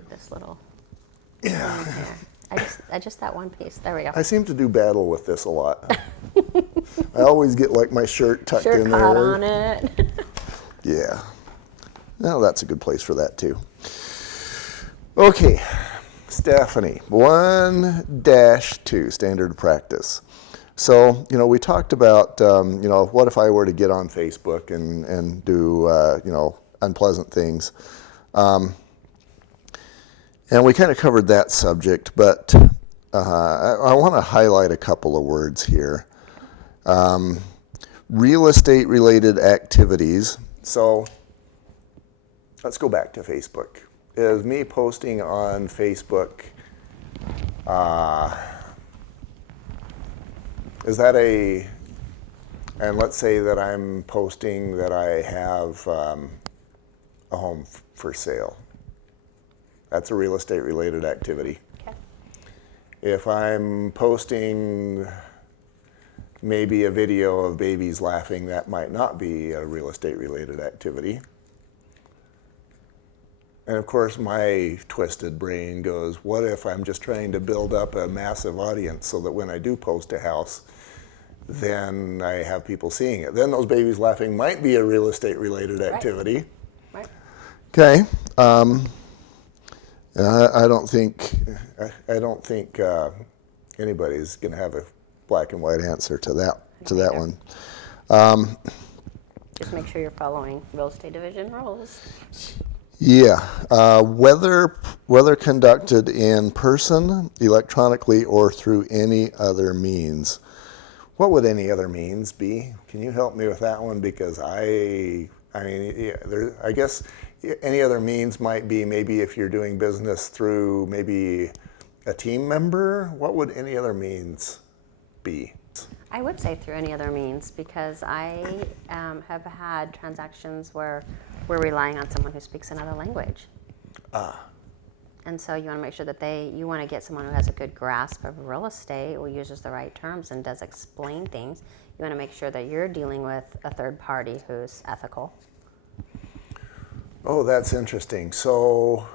remove this little thing here. Just that one piece. There we go. I seem to do battle with this a lot. I always get like my shirt tucked in caught there. on it. Yeah. Well, that's a good place for that too. Okay, Stephanie, 1-2, standard practice. So, we talked about, what if I were to get on Facebook and do, unpleasant things. And we kind of covered that subject, but I want to highlight a couple of words here. Real estate related activities. So let's go back to Facebook. Is me posting on Facebook, is that and let's say that I'm posting that I have a home for sale. That's a real estate related activity. Okay. If I'm posting maybe a video of babies laughing, that might not be a real estate related activity. And of course, my twisted brain goes, what if I'm just trying to build up a massive audience so that when I do post a house, then I have people seeing it. Then those babies laughing might be a real estate related activity. Right. Okay. I don't think anybody's going to have a black and white answer to that one. Just make sure you're following real estate division rules. Yeah, whether conducted in person, electronically, or through any other means. What would any other means be? Can you help me with that one? Because I guess any other means might be maybe if you're doing business through maybe a team member. What would any other means be? I would say through any other means, because I have had transactions where we're relying on someone who speaks another language. And so you want to make sure that you want to get someone who has a good grasp of real estate, who uses the right terms and does explain things. You want to make sure that you're dealing with a third party who's ethical. Oh, that's interesting. So,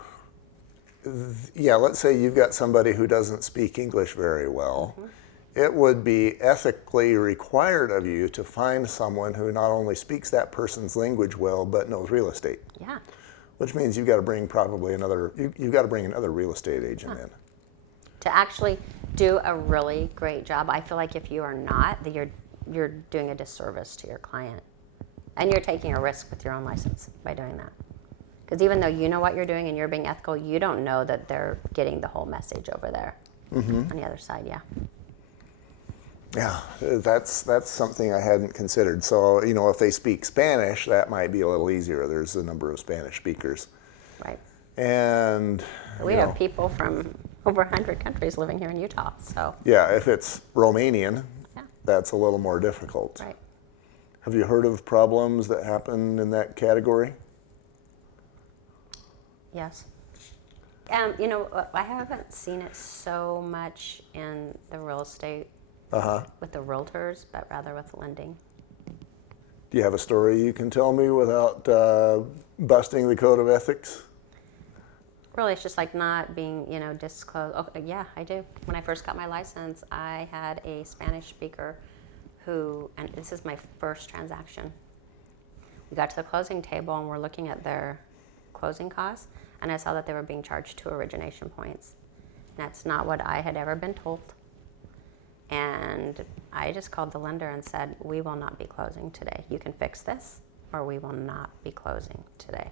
yeah, let's say you've got somebody who doesn't speak English very well. Mm-hmm. It would be ethically required of you to find someone who not only speaks that person's language well, but knows real estate. Yeah. Which means you've got to bring you've got to bring another real estate agent in. To actually do a really great job. I feel like if you are not, that you're doing a disservice to your client. And you're taking a risk with your own license by doing that. Because even though you know what you're doing and you're being ethical, you don't know that they're getting the whole message over there. Mm-hmm. On the other side, yeah. Yeah, that's something I hadn't considered. So, if they speak Spanish, that might be a little easier. There's a number of Spanish speakers. Right. And we have people from over 100 countries living here in Utah, so. Yeah, if it's Romanian, that's a little more difficult. Right. Have you heard of problems that happen in that category? Yes. I haven't seen it so much in the real estate with the realtors, but rather with lending. Do you have a story you can tell me without busting the code of ethics? Really, it's just like not being, disclosed. Oh, yeah, I do. When I first got my license, I had a Spanish speaker and this is my first transaction. We got to the closing table and we're looking at their closing costs, and I saw that they were being charged 2 origination points. That's not what I had ever been told. And I just called the lender and said, we will not be closing today. You can fix this, or we will not be closing today.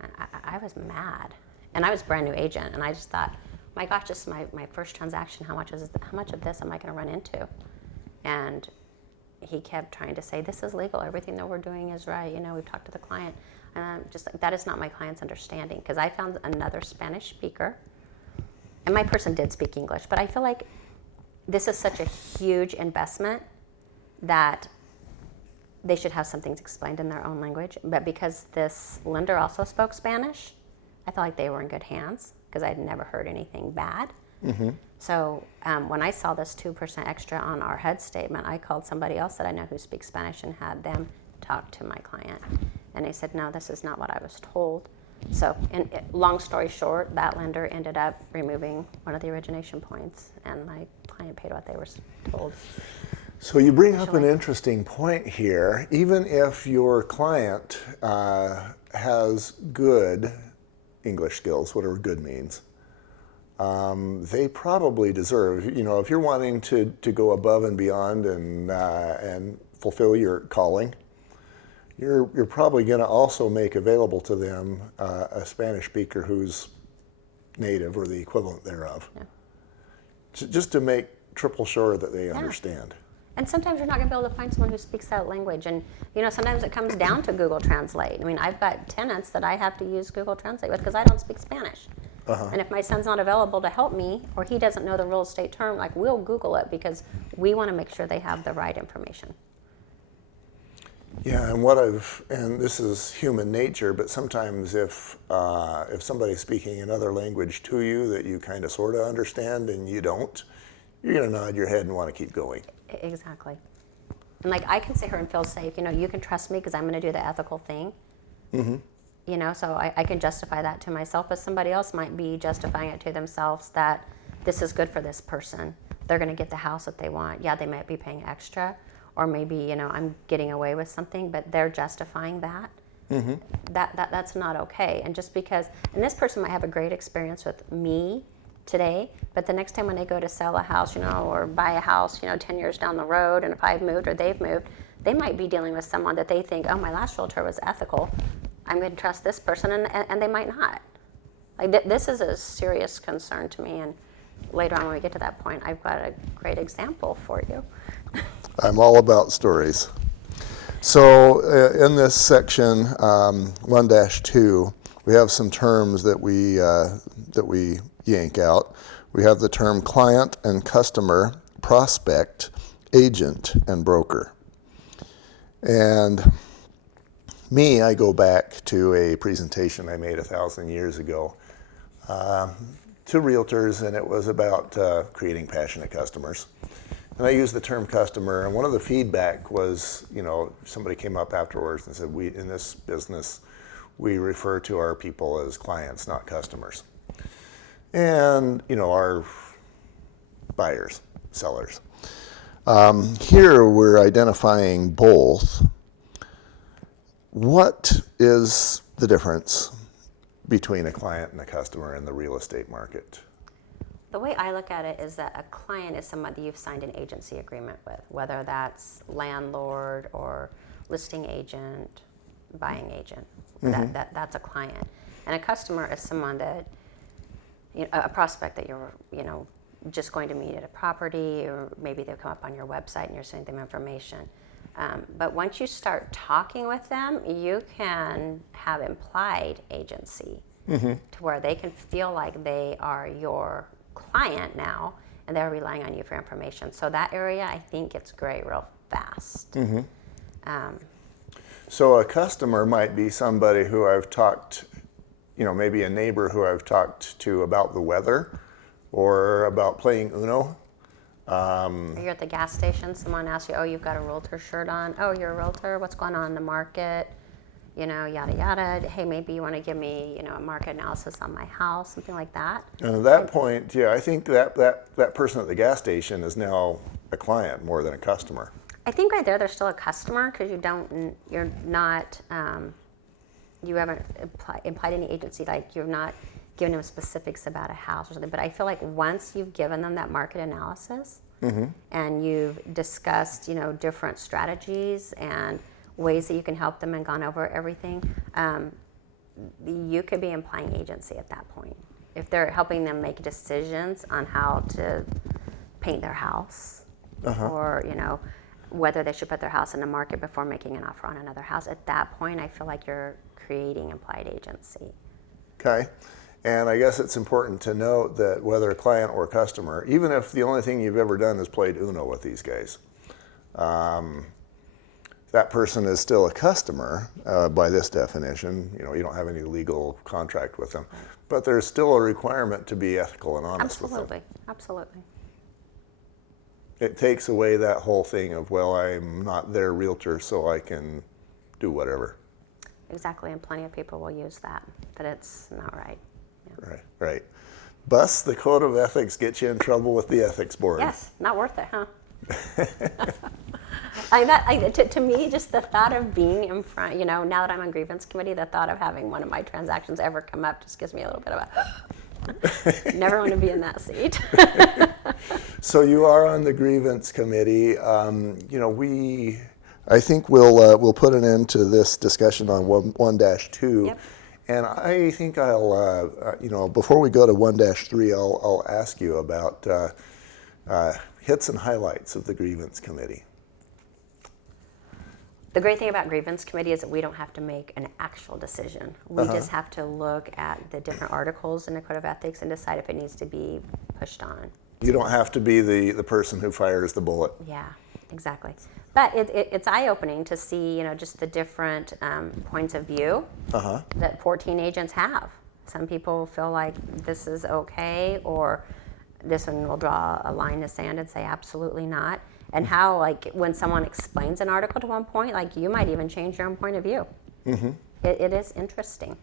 And I was mad. And I was a brand new agent, and I just thought, my gosh, this is my first transaction. How much of this am I going to run into? And he kept trying to say, this is legal. Everything that we're doing is right. We've talked to the client. And I'm just like, that is not my client's understanding. Because I found another Spanish speaker. And my person did speak English. But I feel like this is such a huge investment that they should have some things explained in their own language. But because this lender also spoke Spanish, I felt like they were in good hands because I'd never heard anything bad. Mm-hmm. So when I saw this 2% extra on our HUD statement, I called somebody else that I know who speaks Spanish and had them talk to my client. And they said, no, this is not what I was told. So, long story short, that lender ended up removing one of the origination points, and my client paid what they were told. So you bring up an interesting point here. Even if your client has good English skills, whatever good means, they probably deserve, if you're wanting to go above and beyond and fulfill your calling, you're probably going to also make available to them a Spanish speaker who's native or the equivalent thereof. Yeah. Just to make triple sure that they understand. And sometimes you're not going to be able to find someone who speaks that language. And, sometimes it comes down to Google Translate. I mean, I've got tenants that I have to use Google Translate with because I don't speak Spanish. And if my son's not available to help me, or he doesn't know the real estate term, like, we'll Google it because we want to make sure they have the right information. Yeah, and this is human nature, but sometimes if somebody's speaking another language to you that you kind of sort of understand and you don't, you're going to nod your head and want to keep going. Exactly. And like, I can sit here and feel safe. You can trust me because I'm going to do the ethical thing. So I can justify that to myself, but somebody else might be justifying it to themselves that this is good for this person. They're going to get the house that they want. Yeah, they might be paying extra, or maybe, I'm getting away with something, but they're justifying that. That's not okay. And just because, and this person might have a great experience with me today, but the next time when they go to sell a house, or buy a house, 10 years down the road, and if I've moved or they've moved, they might be dealing with someone that they think, oh, my last realtor was ethical, I'm going to trust this person, and they might not. Like, this is a serious concern to me, and later on when we get to that point, I've got a great example for you. I'm all about stories. So in this section 1-2, we have some terms that we yank out. We have the term client and customer, prospect, agent, and broker. And I go back to a presentation I made 1,000 years ago to realtors, and it was about creating passionate customers. And I used the term customer, and one of the feedback was, somebody came up afterwards and said, in this business, we refer to our people as clients, not customers. And, our buyers, sellers. Here we're identifying both. What is the difference between a client and a customer in the real estate market? The way I look at it is that a client is someone that you've signed an agency agreement with, whether that's landlord or listing agent, buying agent. That's a client. And a customer is someone that, a prospect that you're, just going to meet at a property, or maybe they'll come up on your website and you're sending them information. But once you start talking with them, you can have implied agency to where they can feel like they are your client now, and they're relying on you for information. So that area, I think, gets gray real fast. So a customer might be somebody who I've talked, maybe a neighbor who I've talked to about the weather or about playing Uno. You're at the gas station, someone asks you, oh, you've got a realtor shirt on. Oh, you're a realtor? What's going on in the market? Yada, yada. Hey, maybe you want to give me, a market analysis on my house, something like that. And at that point, I think that person at the gas station is now a client more than a customer. I think right there, they're still a customer because you haven't implied any agency, like you're not giving them specifics about a house or something. But I feel like once you've given them that market analysis and you've discussed, different strategies and ways that you can help them and gone over everything, you could be implying agency at that point. If they're helping them make decisions on how to paint their house or, whether they should put their house in the market before making an offer on another house, at that point, I feel like you're creating implied agency. Okay. And I guess it's important to note that whether client or customer, even if the only thing you've ever done is played Uno with these guys, that person is still a customer by this definition. You don't have any legal contract with them, but there's still a requirement to be ethical and honest with them. Absolutely. It takes away that whole thing of, well, I'm not their realtor, so I can do whatever. exactly. And plenty of people will use that it's not right. Yeah. Right. Bust the code of ethics, get you in trouble with the ethics board. Yes, not worth it, huh? To me, just the thought of being in front, now that I'm on grievance committee, the thought of having one of my transactions ever come up just gives me a little bit of a, never want to be in that seat. So you are on the grievance committee. I think we'll put an end to this discussion on 1-2. Yep. And I think I'll, before we go to 1-3, I'll ask you about hits and highlights of the grievance committee. The great thing about grievance committee is that we don't have to make an actual decision. We just have to look at the different articles in the code of ethics and decide if it needs to be pushed on. You don't have to be the person who fires the bullet. Yeah, exactly. But it's eye-opening to see, just the different points of view that 14 agents have. Some people feel like this is okay, or this one will draw a line in the sand and say absolutely not. And how, like, when someone explains an article to one point, like, you might even change your own point of view. It is interesting.